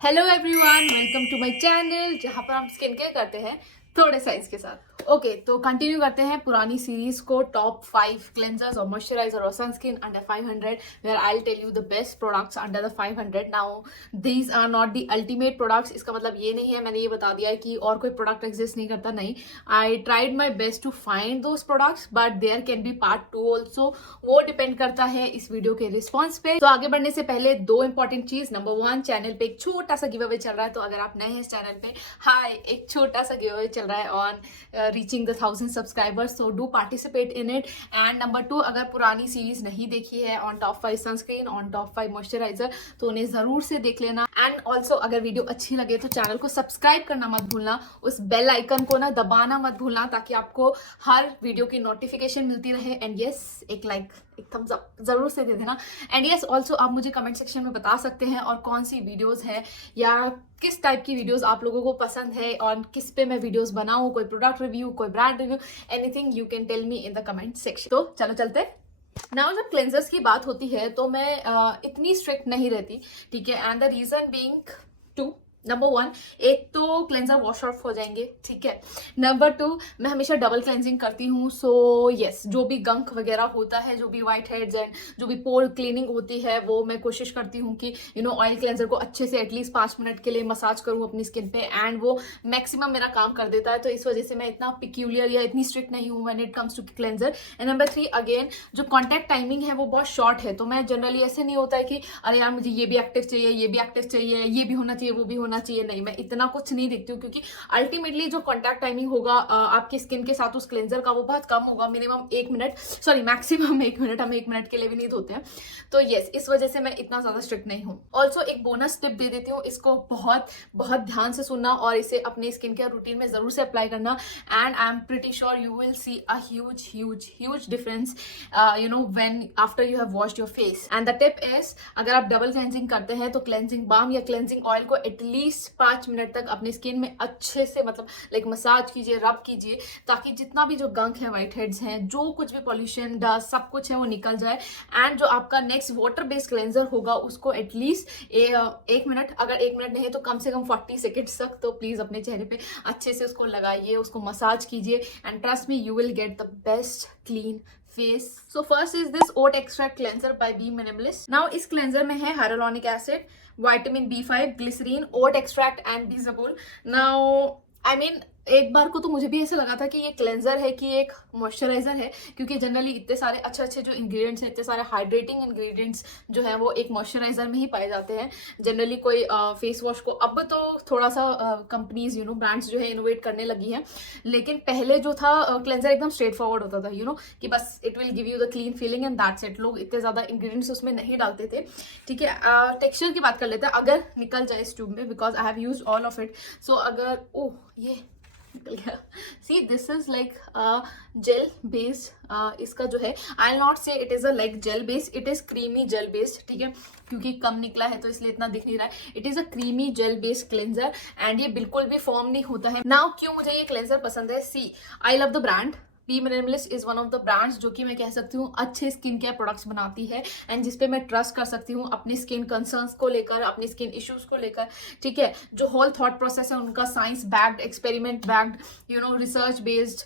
Hello everyone, welcome to my channel जहां पर हम स्किन केयर करते हैं थोड़े साइज के साथ। ओके, तो कंटिन्यू करते हैं पुरानी सीरीज को, टॉप 5 क्लेंजर्स और मॉइस्चराइजर और sunscreen under 500 where I will tell you the best products under the 500। Now these are not the ultimate products. इसका मतलब ये नहीं है मैंने ये बता दिया है कि और कोई प्रोडक्ट एग्जिस्ट नहीं करता, नहीं। I tried my best to find those products but there can be part 2 also. वो डिपेंड करता है इस वीडियो के रिस्पॉन्स पे। तो आगे बढ़ने से पहले दो इंपॉर्टेंट चीज। नंबर 1, चैनल पे एक छोटा सा गिव अवे चल रहा है, तो अगर आप नए हैं इस चैनल पे, हाय, एक छोटा सा गिव अवे चल रहा है on reaching the 1000 subscribers, so do participate in it. And number 2, अगर पुरानी सीरीज नहीं देखी है on top 5 sunscreen, on top 5 moisturiser, तो उन्हें जरूर से देख लेना। एंड ऑल्सो अगर वीडियो अच्छी लगे तो चैनल को सब्सक्राइब करना मत भूलना, उस बेल आइकन को ना दबाना मत भूलना, ताकि आपको हर वीडियो की नोटिफिकेशन मिलती रहे। एंड यस, एक लाइक, एक थम्स अप जरूर से दे देना। एंड यस, ऑल्सो आप मुझे कमेंट सेक्शन में बता सकते हैं और कौन सी वीडियोस है या किस टाइप की वीडियोस आप लोगों को पसंद है और किस पे मैं वीडियोस बनाऊं, कोई प्रोडक्ट रिव्यू, कोई brand review, anything you can tell me in the comment section. तो चलो चलते। नाउ जब क्लेंजर्स की बात होती है तो मैं इतनी स्ट्रिक्ट नहीं रहती, ठीक है। And the reason being two, number 1, एक तो क्लेंजर वॉश ऑफ हो जाएंगे, ठीक है। नंबर 2, मैं हमेशा डबल क्लेंजिंग करती हूँ। सो यस, जो भी गंक वगैरह होता है, जो भी व्हाइट हेड्स एंड जो भी पोर क्लीनिंग होती है, वो मैं कोशिश करती हूँ कि ऑयल क्लेंजर को अच्छे से एटलीस्ट 5 मिनट के लिए मसाज करूँ अपनी स्किन पे, एंड वो मैक्सिमम मेरा काम कर देता है। तो इस वजह से मैं इतना पिक्यूलियर या इतनी स्ट्रिक्ट नहीं हूँ when it comes to cleanser. And number 3, again जो कॉन्टैक्ट टाइमिंग है वो बहुत शॉर्ट है, तो मैं जनरली ऐसे नहीं होता है कि अरे यार मुझे ये भी एक्टिव चाहिए, ये भी एक्टिव चाहिए, ये भी होना चाहिए, वो भी होना चाहिए, नहीं, मैं इतना कुछ नहीं देखती हूँ, क्योंकि अल्टीमेटली जो कॉन्टैक्ट टाइमिंग होगा आपकी स्किन के साथ उस क्लेंजर का, वो बहुत कम होगा, minimum 1 minute, sorry maximum 1 minute, हम 1 मिनट के लिए भी नहीं धोते हैं। तो यस, इस वजह से मैं इतना ज्यादा स्ट्रिक्ट नहीं हूँ। ऑल्सो एक बोनस टिप दे देती हूँ, इसको बहुत बहुत ध्यान से सुनना और इसे अपने स्किन केयर रूटीन में जरूर से अप्लाई करना, and I am pretty sure you will see a huge huge huge difference when after you have washed your face. And the tip is, अगर आप डबल क्लेंजिंग करते हैं तो क्लेंजिंग बाम या क्लेंजिंग ऑयल को at least 5 minute तक अपनी skin में अच्छे से, मतलब लाइक मसाज कीजिए, रब कीजिए, ताकि जितना भी जो गंक है, व्हाइट हेड्स हैं, जो कुछ भी पॉल्यूशन, डस्ट, सब कुछ है, वो निकल जाए। एंड जो आपका नेक्स्ट वाटर बेस्ड क्लेंजर होगा उसको एटलीस्ट 1 मिनट, अगर 1 मिनट नहीं तो कम से कम 40 सेकेंड्स तक, तो प्लीज अपने चेहरे पे अच्छे से उसको लगाइए, उसको मसाज कीजिए, and trust me, you will get the best clean face. So first is this oat extract cleanser by Be Minimalist. Now इस क्लेंजर में है hyaluronic acid, vitamin B5, glycerin, oat extract and bisabolol. Now I mean, एक बार को तो मुझे भी ऐसा लगा था कि ये क्लेंजर है कि एक मॉइस्चराइजर है, क्योंकि जनरली इतने सारे अच्छे अच्छे जो इंग्रेडिएंट्स हैं, इतने सारे हाइड्रेटिंग इंग्रेडिएंट्स जो है वो एक मॉइस्चराइजर में ही पाए जाते हैं। जनरली कोई फेस वॉश को, अब तो थोड़ा सा कंपनीज ब्रांड्स जो है इनोवेट करने लगी हैं, लेकिन पहले जो था क्लेंजर एकदम स्ट्रेट फॉरवर्ड होता था, कि बस it will give you the clean feeling and that's it. लोग इतने ज्यादा इंग्रेडिएंट्स उसमें नहीं डालते थे, ठीक है। टेक्सचर की बात कर लेते हैं, अगर निकल जाए इस ट्यूब में, because I have used all of it. So अगर ये निकल गया, see this is like gel based. इसका जो है, I will not say it is a like gel based, it is creamy gel based, ठीक है, क्योंकि कम निकला है तो इसलिए इतना दिख नहीं रहा है। It is a creamy gel based cleanser and ये बिल्कुल भी फॉर्म नहीं होता है। नाउ क्यों मुझे ये क्लेंजर पसंद है, see, I love the brand. Be Minimalist is one of the brands जो कि मैं कह सकती हूँ अच्छे स्किन केयर प्रोडक्ट्स बनाती है, एंड जिसपे मैं ट्रस्ट कर सकती हूँ अपनी स्किन कंसर्न्स को लेकर, अपनी स्किन इश्यूज को लेकर, ठीक है। जो होल थॉट प्रोसेस है उनका, science backed, experiment backed, research based,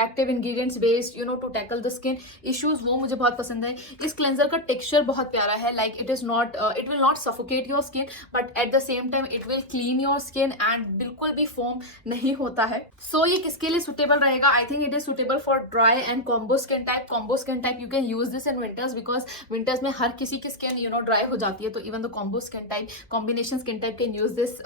active ingredients based, to tackle the skin issues, वो मुझे बहुत पसंद है। इस क्लेंजर का टेक्सचर बहुत प्यारा है, like it is not, it will not suffocate your skin, but at the same time it will clean your skin, and बिल्कुल भी फोम नहीं होता है। सो ये किसके लिए सुटेबल रहेगा, I think it is suitable for dry and combo skin type. Combo skin type you can use this in winters, because winters में हर किसी की स्किन ड्राई हो जाती है, तो even the combo skin type, combination skin type can use this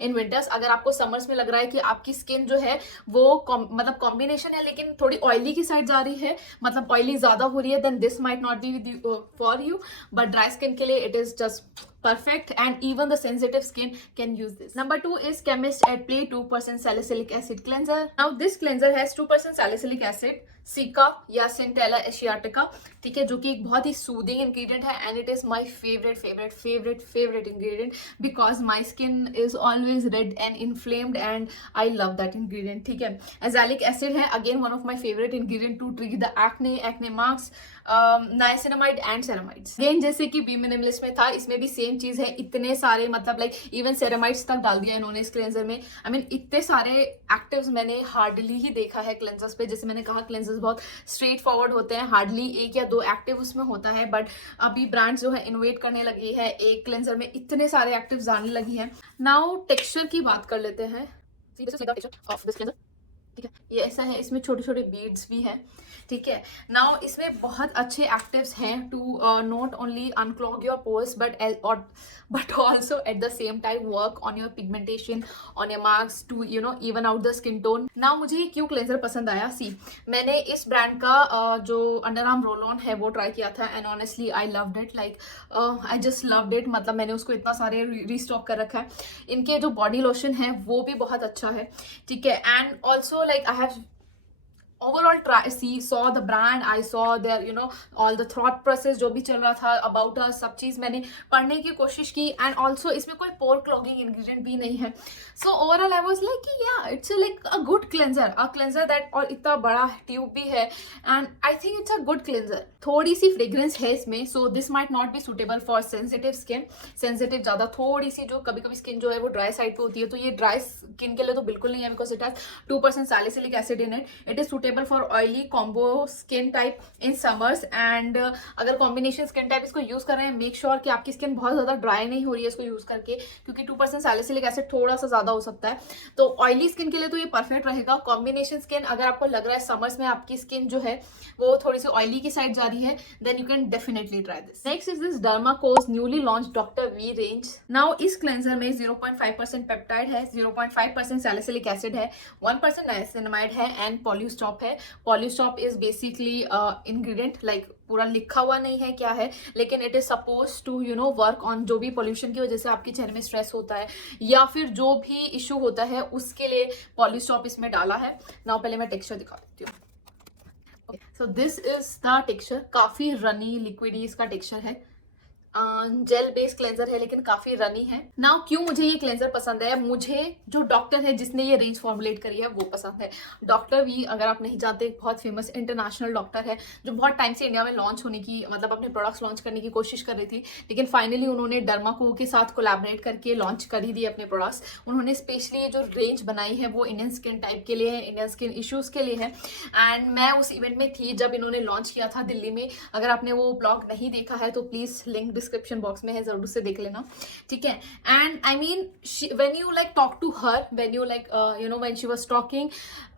in winters. अगर आपको summers में लग रहा है कि आपकी स्किन जो है वो मतलब कॉम्बिनेशन है लेकिन थोड़ी ऑयली की साइड जा रही है, मतलब ऑयली ज्यादा हो रही है, then this might not be for you, but dry skin के लिए it is just perfect, and even the sensitive skin can use this. Number 2 is Chemist at Play 2% salicylic acid cleanser. Now this cleanser has 2% salicylic acid, सिका या सिंटेला asiatica, ठीक है, जो कि एक बहुत ही सूदिंग इंग्रेडिएंट है, and it is my favourite favourite favourite favourite ingredient, because my skin is always red and inflamed and I love that ingredient, ठीक है। एजालिक एसिड है, again one of my favourite ingredient to trig the acne marks, niacinamide and ceramides. Again जैसे कि B minimalist में था, इसमें भी same same चीज है, इतने सारे मतलब लाइक इवन सेरेमाइड्स तक डाल दिया इन्होंने इस क्लेंजर में। आई मीन इतने सारे एक्टिव्स मैंने हार्डली ही देखा है क्लेंजर्स पे। जैसे मैंने कहा क्लेंजर्स बहुत स्ट्रेट फॉरवर्ड होते हैं, हार्डली 1 या 2 एक्टिव उसमें होता है, बट अभी ब्रांड्स जो है इनोवेट करने लगी है, एक क्लेंजर में इतने सारे एक्टिव्स आने लगी है। नाउ टेक्सचर की बात कर लेते हैं। ऑफ दिस क्लेंजर, ठीक है, ये ऐसा है, इसमें छोटे छोटे बीड्स भी हैं, ठीक है। नाउ इसमें बहुत अच्छे एक्टिव्स हैं to not only unclog your pores but also at the same time work on your pigmentation, on your marks, to you know even out the skin tone. Now मुझे ये क्यों क्लेंजर पसंद आया, सी मैंने इस ब्रांड का जो अंडर आर्म रोल ऑन है वो ट्राई किया था, and honestly I loved it, like I just loved it. मतलब मैंने उसको इतना सारे रीस्टॉक कर रखा है। इनके जो बॉडी लोशन है वो भी बहुत अच्छा है, ठीक है। And also like I have overall saw the brand, I saw their you know all the thought process जो भी चल रहा था about us, सब चीज मैंने पढ़ने की कोशिश की। एंड ऑल्सो इसमें कोई पोर क्लॉगिंग इंग्रेडिएंट भी नहीं है। So overall I was like yeah it's like a good cleanser that, और इतना बड़ा ट्यूब भी है, and I think it's a good cleanser. थोड़ी सी फ्रेग्रेंस है इसमें, so this might not be suitable for sensitive skin. Sensitive ज्यादा थोड़ी सी जो कभी कभी स्किन जो है वो ड्राई साइड पे होती है, तो ये ड्राई स्किन के लिए तो बिल्कुल नहीं है, because it has 2% salicylic acid in it. It is suitable for oily combo skin type in summers. And अगर कॉम्बिनेशन स्किन टाइप इसको यूज कर रहे हैं, मेक श्योर कि आपकी स्किन बहुत ज्यादा ड्राई नहीं हो रही है इसको यूज करके, क्योंकि 2% सैलिसिलिक एसिड थोड़ा सा ज्यादा हो सकता है। तो ऑयली स्किन के लिए तो ये परफेक्ट रहेगा। कॉम्बिनेशन स्किन, अगर आपको लग रहा है समर्स में आपकी स्किन जो है वो थोड़ी सी ऑयली की साइड जा रही है, then you can definitely try this. Next is this Dermaco's newly launch doctor V range. Now इस क्लेंजर में 0.5% पेप्टाइड है, 0.5% सैलिसिलिक एसिड है, 1% नाइसिनामाइड है, एंड पॉलीस्टॉप है। Pollustop is basically ingredient, like पूरा लिखा हुआ नहीं है क्या है, लेकिन it is suppose to you know work on जो भी पोल्यूशन की वजह से आपके चेहरे में स्ट्रेस होता है या फिर जो भी इशू होता है उसके लिए पॉलीस्टॉप इसमें डाला है। नाउ पहले मैं टेक्सचर दिखा देती हूँ। So this is the texture, काफी रनी लिक्विडी इसका टेक्सचर है। जेल बेस्ड क्लेंजर है लेकिन काफी रनी है। नाउ क्यों मुझे ये क्लेंजर पसंद है, मुझे जो डॉक्टर है जिसने ये रेंज फॉर्मुलेट करी है वो पसंद है। डॉक्टर वी, अगर आप नहीं जानते, बहुत फेमस इंटरनेशनल डॉक्टर है जो बहुत टाइम से इंडिया में लॉन्च होने की, मतलब अपने प्रोडक्ट्स लॉन्च करने की कोशिश कर रही थी, लेकिन फाइनली उन्होंने डर्माको के साथ कोलैबोरेट करके लॉन्च कर ही दिए अपने प्रोडक्ट्स। उन्होंने स्पेशली ये जो रेंज बनाई है वो इंडियन स्किन टाइप के लिए है, इंडियन स्किन इश्यूज के लिए है। एंड मैं उस इवेंट में थी जब इन्होंने लॉन्च किया था दिल्ली में। अगर आपने वो ब्लॉग नहीं देखा है तो प्लीज लिंक डिस्क्रिप्शन बॉक्स में है, जरूर से देख लेना, ठीक है। And I mean when you like talk to her, when you like you know when she was talking,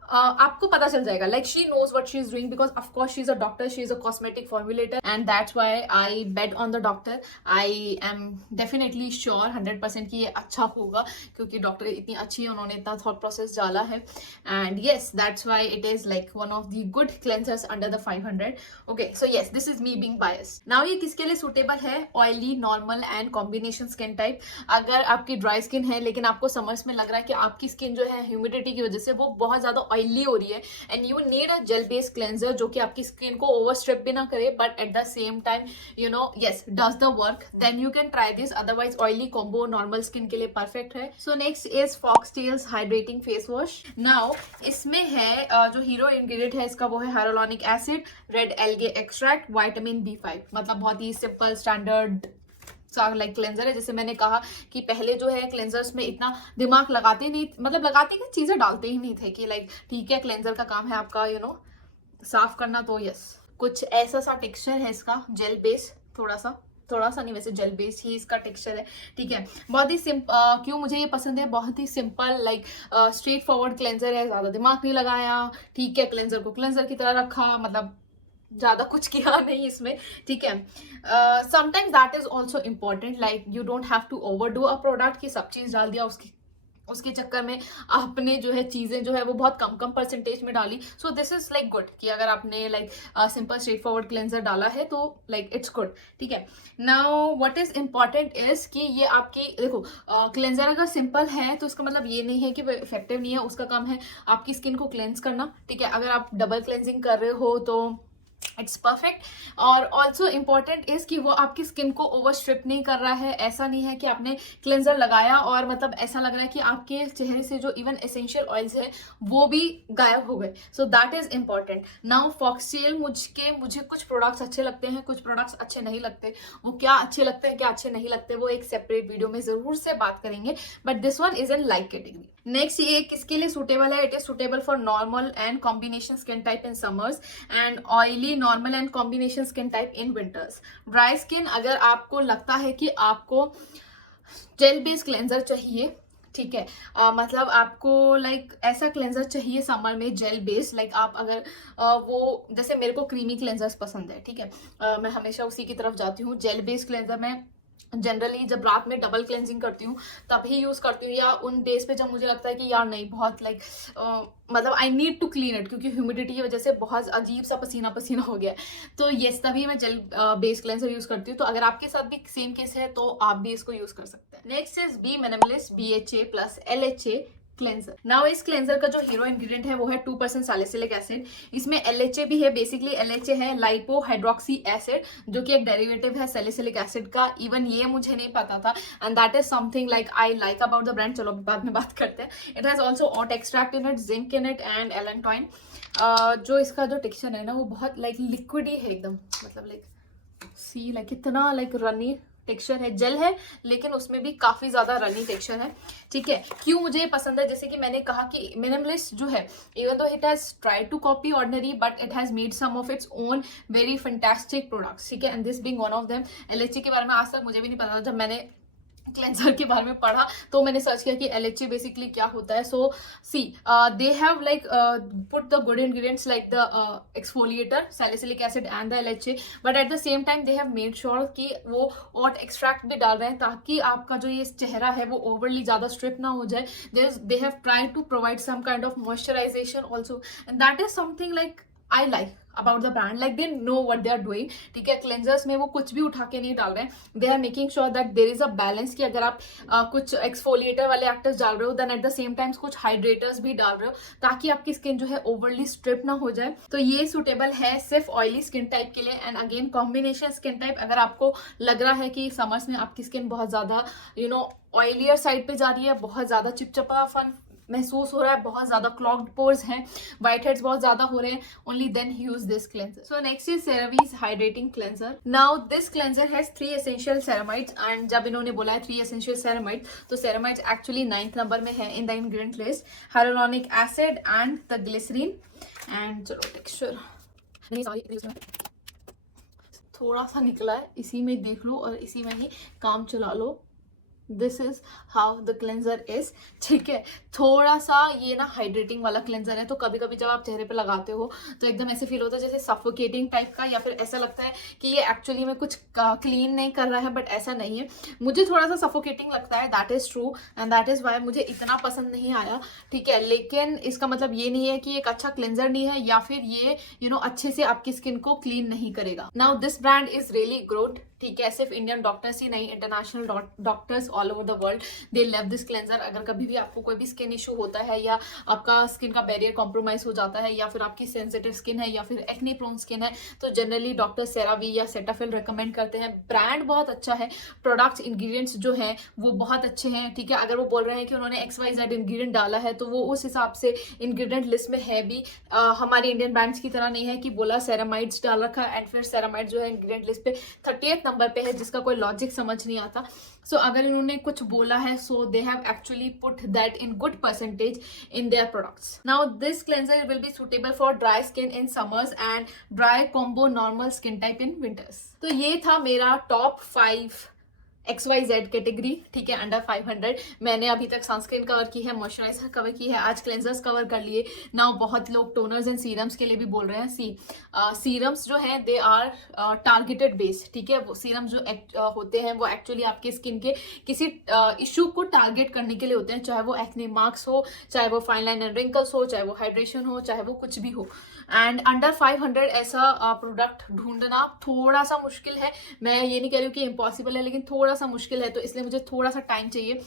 आपको पता चल जाएगा, like she knows what she is doing, because of course she is a doctor, she is a cosmetic formulator, and that's why I bet on the doctor. I am definitely sure 100% कि ये अच्छा होगा, क्योंकि doctor इतनी अच्छी है, उन्होंने इतना थॉट प्रोसेस डाला है। And yes, that's why it is like one of the good cleansers under the 500। Okay, so yes, this is me being biased. Now ये किसके लिए सुटेबल है, oily, normal and combination skin type. अगर आपकी dry skin है लेकिन आपको summers में लग रहा है कि आपकी स्किन जो है ह्यूमिडिटी की वजह से वो बहुत ज्यादा ऑयली हो रही है, and you need a gel based cleanser जो कि आपकी स्किन को ओवर स्ट्रिप भी ना करे, but at the same time you know yes does the work, then you can try this. Otherwise oily combo normal skin के लिए perfect है। So next is Foxtale's hydrating face wash. Now इसमें है जो hero ingredient है इसका वो है hyaluronic acid, red algae extract, vitamin B5। मतलब बहुत ही सिंपल स्टैंडर्ड लाइक क्लेंजर है। जैसे मैंने कहा कि पहले जो है क्लेंजर्स में इतना दिमाग लगाते नहीं, मतलब लगाते ही चीजें डालते ही नहीं थे कि लाइक ठीक है क्लेंजर का काम है आपका यू नो साफ करना, तो यस कुछ ऐसा सा टेक्सचर है इसका, जेल बेस, थोड़ा सा नहीं, वैसे जेल बेस ही इसका टेक्सचर है, ठीक है। बहुत ही सिंपल, क्यों मुझे ये पसंद है, बहुत ही simple like straightforward cleanser है, ज्यादा दिमाग नहीं लगाया, ठीक है, क्लेंजर को क्लेंजर की तरह रखा, मतलब ज्यादा कुछ किया नहीं इसमें, ठीक है। Sometimes that is also important, like you don't have to overdo a product कि सब चीज डाल दिया, उसके चक्कर में आपने जो है चीजें जो है वो बहुत कम परसेंटेज में डाली। So this is like good कि अगर आपने like simple straight forward cleanser डाला है तो लाइक इट्स गुड, ठीक है। Now what is important is कि ये आपकी देखो क्लेंजर अगर सिंपल है तो उसका मतलब ये नहीं है कि वो इफेक्टिव नहीं है, उसका काम है आपकी स्किन को क्लेंस करना, ठीक है। अगर आप डबल क्लेंजिंग कर रहे हो तो इट्स परफेक्ट। और ऑल्सो इम्पॉर्टेंट इज कि वो आपकी स्किन को ओवर स्ट्रिप नहीं कर रहा है। ऐसा नहीं है कि आपने क्लेंजर लगाया और मतलब ऐसा लग रहा है कि आपके चेहरे से जो इवन एसेंशियल ऑयल्स है वो भी गायब हो गए। So that is important. Now foxtail मुझे कुछ प्रोडक्ट्स अच्छे लगते हैं, कुछ प्रोडक्ट्स अच्छे नहीं लगते। वो क्या अच्छे लगते हैं क्या अच्छे नहीं लगते वो एक सेपरेट वीडियो में जरूर से बात करेंगे, but this one is in like category. Next ये किसके लिए सुटेबल है? It is suitable for normal and combination skin type in summers and oily normal and combination skin type in winters. Dry skin, अगर आपको लगता है कि आपको जेल बेस्ड क्लेंजर चाहिए, ठीक है, मतलब आपको लाइक ऐसा क्लेंजर चाहिए समर में जेल बेस्ड, लाइक आप अगर वो जैसे मेरे को क्रीमी क्लेंजर्स पसंद है, ठीक है, मैं हमेशा उसी की तरफ जाती हूँ। जेल बेस्ड क्लेंजर मैं जनरली जब रात में डबल क्लेंजिंग करती हूँ तभी यूज करती हूँ, या उन डेज पे जब मुझे लगता है कि यार नहीं बहुत लाइक मतलब I need to clean it, क्योंकि ह्यूमिडिटी की वजह से बहुत अजीब सा पसीना पसीना हो गया है, तो यस तभी मैं जेल बेस क्लेंजर यूज करती हूँ। तो अगर आपके साथ भी सेम केस है तो आप भी इसको यूज कर सकते हैं। Next is be minimalist BHA plus LHA cleanser. Now इस क्लेंजर का जो हीरो इंग्रेडिएंट है वो है 2% सैलिसिलिक एसिड। इसमें LHA भी है, बेसिकली LHA है लाइपो हाइड्रोक्सी एसिड, जो कि एक डेरिवेटिव है सैलिसिलिक एसिड का। इवन ये मुझे नहीं पता था, and that is something like I like about the brand. चलो बाद में बात करते हैं। It has also oat extract in it, zinc in it and allantoin. जो इसका जो टेक्सचर है ना वो बहुत लाइक लिक्विडी है एकदम, मतलब लाइक सी लाइक कितना लाइक रनी टेक्सचर है। जेल है लेकिन उसमें भी काफी ज्यादा रनी टेक्सचर है, ठीक है। क्यों मुझे ये पसंद है? जैसे कि मैंने कहा कि मिनिमलिस्ट जो है, even though it has tried to copy Ordinary, but it has made some of its own very fantastic products, ठीक है, and this being one of them. LHA के बारे में आज तक मुझे भी नहीं पता था। जब मैंने क्लेंजर के बारे में पढ़ा तो मैंने सर्च किया कि LHA बेसिकली क्या होता है। So see they have like put the good ingredients like the exfoliator salicylic acid and the LHA, but at the same time they have made sure कि वो ऑट एक्सट्रैक्ट भी डाल रहे हैं ताकि आपका जो ये चेहरा है वो ओवरली ज्यादा स्ट्रिप ना हो जाए। They have tried to provide some kind of moisturisation also, and that is something like I like about the brand, like they know what they are doing, ठीक है। क्लेंजर्स में वो कुछ भी उठा के नहीं डाल रहे हैं, they are making sure that there is a balance, कि अगर आप कुछ एक्सफोलिएटर वाले एक्टर्स डाल रहे हो then at the same times कुछ हाइड्रेटर्स भी डाल रहे हो ताकि आपकी स्किन जो है ओवरली स्ट्रिप ना हो जाए। तो ये सुटेबल है सिर्फ ऑयली स्किन टाइप के लिए। And again combination skin type, अगर आपको लग रहा है कि समर्स में आपकी स्किन बहुत ज्यादा ऑयलियर साइड पे जा रही है, बहुत ज्यादा चिपचिपापन महसूस हो रहा है, बहुत ज्यादा क्लॉग्ड पोर्स हैं, व्हाइट हेड्स बहुत ज्यादा हो रहे हैं, only then use this cleanser. So next is CeraVe's hydrating cleanser. Now this cleanser has 3 essential ceramides, and जब इन्होंने बोला है 3 एसेंशियल सेरामाइड्स, तो सेरामाइड्स एक्चुअली 9th नंबर में है in the ingredient list. Hyaluronic acid and the glycerin. And चलो texture थोड़ा सा निकला है, इसी में देख लो और इसी में ही काम चला लो। This is how the cleanser is, ठीक है। थोड़ा सा ये ना हाइड्रेटिंग वाला क्लेंजर है, तो कभी कभी जब आप चेहरे पे लगाते हो तो एकदम ऐसे फील होता है जैसे सफोकेटिंग टाइप का, या फिर ऐसा लगता है कि ये एक्चुअली में कुछ क्लीन नहीं कर रहा है, बट ऐसा नहीं है। मुझे थोड़ा सा सफोकेटिंग लगता है, that is true, and that is why मुझे इतना पसंद नहीं आया, ठीक है। लेकिन इसका मतलब ये नहीं है कि एक अच्छा क्लेंजर नहीं है, या फिर ये अच्छे से आपकी स्किन को क्लीन नहीं करेगा। Now this brand is really good, ठीक है। सिर्फ इंडियन डॉक्टर्स ही नहीं, international doctors all over the world they love this cleanser. अगर कभी भी आपको कोई भी स्किन इशू होता है, या आपका स्किन का बैरियर कॉम्प्रोमाइज हो जाता है, या फिर आपकी सेंसिटिव स्किन है, या फिर एक्ने प्रोन स्किन है, तो जनरली डॉक्टर सेरावी या सेटाफिल रिकमेंड करते हैं। ब्रांड बहुत अच्छा है, प्रोडक्ट्स इंग्रेडिएंट्स जो हैं वो बहुत अच्छे हैं, ठीक है। अगर वो बोल रहे हैं कि उन्होंने XYZ इंग्रेडिएंट डाला है तो वो उस हिसाब से इंग्रेडिएंट लिस्ट में है भी। हमारे इंडियन ब्रांड्स की तरह नहीं है कि बोला सेरामाइड्स डाल रखा है एंड फिर सेरामाइड जो है इंग्रेडिएंट लिस्ट पे 38th नंबर पे है, जिसका कोई लॉजिक समझ नहीं आता। सो अगर इन्होंने कुछ बोला है, so they have actually put that in good percentage in their products. Now this cleanser will be suitable for dry skin in summers and dry combo normal skin type in winters. तो ये था मेरा top 5 XYZ category, ठीक है, under 500। मैंने अभी तक sunscreen cover की है, मॉइस्चराइजर कवर की है, आज क्लेंजर्स कवर कर लिए। नाउ बहुत लोग टोनर्स एंड सीरम्स के लिए भी बोल रहे हैं। सीरम्स जो है दे आर टारगेटेड बेस्ड, ठीक है। वो सीरम्स जो होते हैं वो एक्चुअली आपके स्किन के किसी इशू को टारगेट करने के लिए होते हैं, चाहे वो एक्ने मार्क्स हो, चाहे वो फाइन लाइन एंड रिंकल्स हो, चाहे वो हाइड्रेशन हो, चाहे वो कुछ भी हो। एंड अंडर 500 ऐसा प्रोडक्ट ढूंढना थोड़ा सा मुश्किल है। मैं ये नहीं कह रही हूँ कि इम्पॉसिबल है, लेकिन थोड़ा थोड़ा सा मुश्किल है, तो इसलिए मुझे थोड़ा सा टाइम चाहिए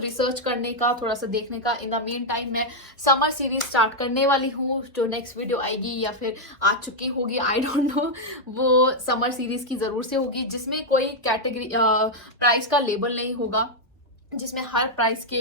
रिसर्च करने का, थोड़ा सा देखने का। इन द मेन टाइम मैं समर सीरीज स्टार्ट करने वाली हूँ, जो नेक्स्ट वीडियो आएगी या फिर आ चुकी होगी, आई डोंट नो, वो समर सीरीज की ज़रूर से होगी, जिसमें कोई कैटेगरी प्राइस का लेबल नहीं होगा, जिसमें हर प्राइस के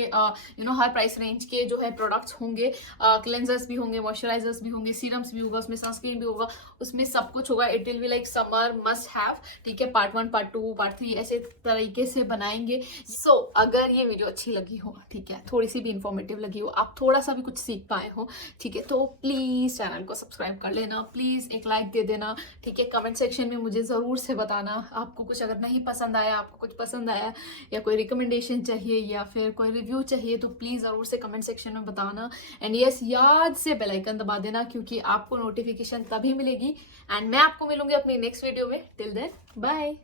हर प्राइस रेंज के जो है प्रोडक्ट्स होंगे, क्लेंजर्स भी होंगे, मॉइस्चराइजर्स भी होंगे, सीरम्स भी होगा, उसमें सनस्क्रीन भी होगा, उसमें सब कुछ होगा। It will be like summer must have, ठीक है। पार्ट 1, पार्ट 2, पार्ट 3 ऐसे तरीके से बनाएंगे। सो अगर ये वीडियो अच्छी लगी हो, ठीक है, थोड़ी सी भी इंफॉर्मेटिव लगी हो, आप थोड़ा सा भी कुछ सीख पाए हो, ठीक है, तो प्लीज़ चैनल को सब्सक्राइब कर लेना, प्लीज़ एक लाइक दे देना, ठीक है। कमेंट सेक्शन में मुझे ज़रूर से बताना आपको कुछ अगर नहीं पसंद आया, आपको कुछ पसंद आया, या कोई रिकमेंडेशन चाहिए या फिर कोई रिव्यू चाहिए, तो प्लीज़ ज़रूर से कमेंट सेक्शन में बताना। एंड यस, याद से बेल आइकन दबा देना, क्योंकि आपको नोटिफिकेशन तभी मिलेगी। एंड मैं आपको मिलूंगी अपनी नेक्स्ट वीडियो में। Till then, bye.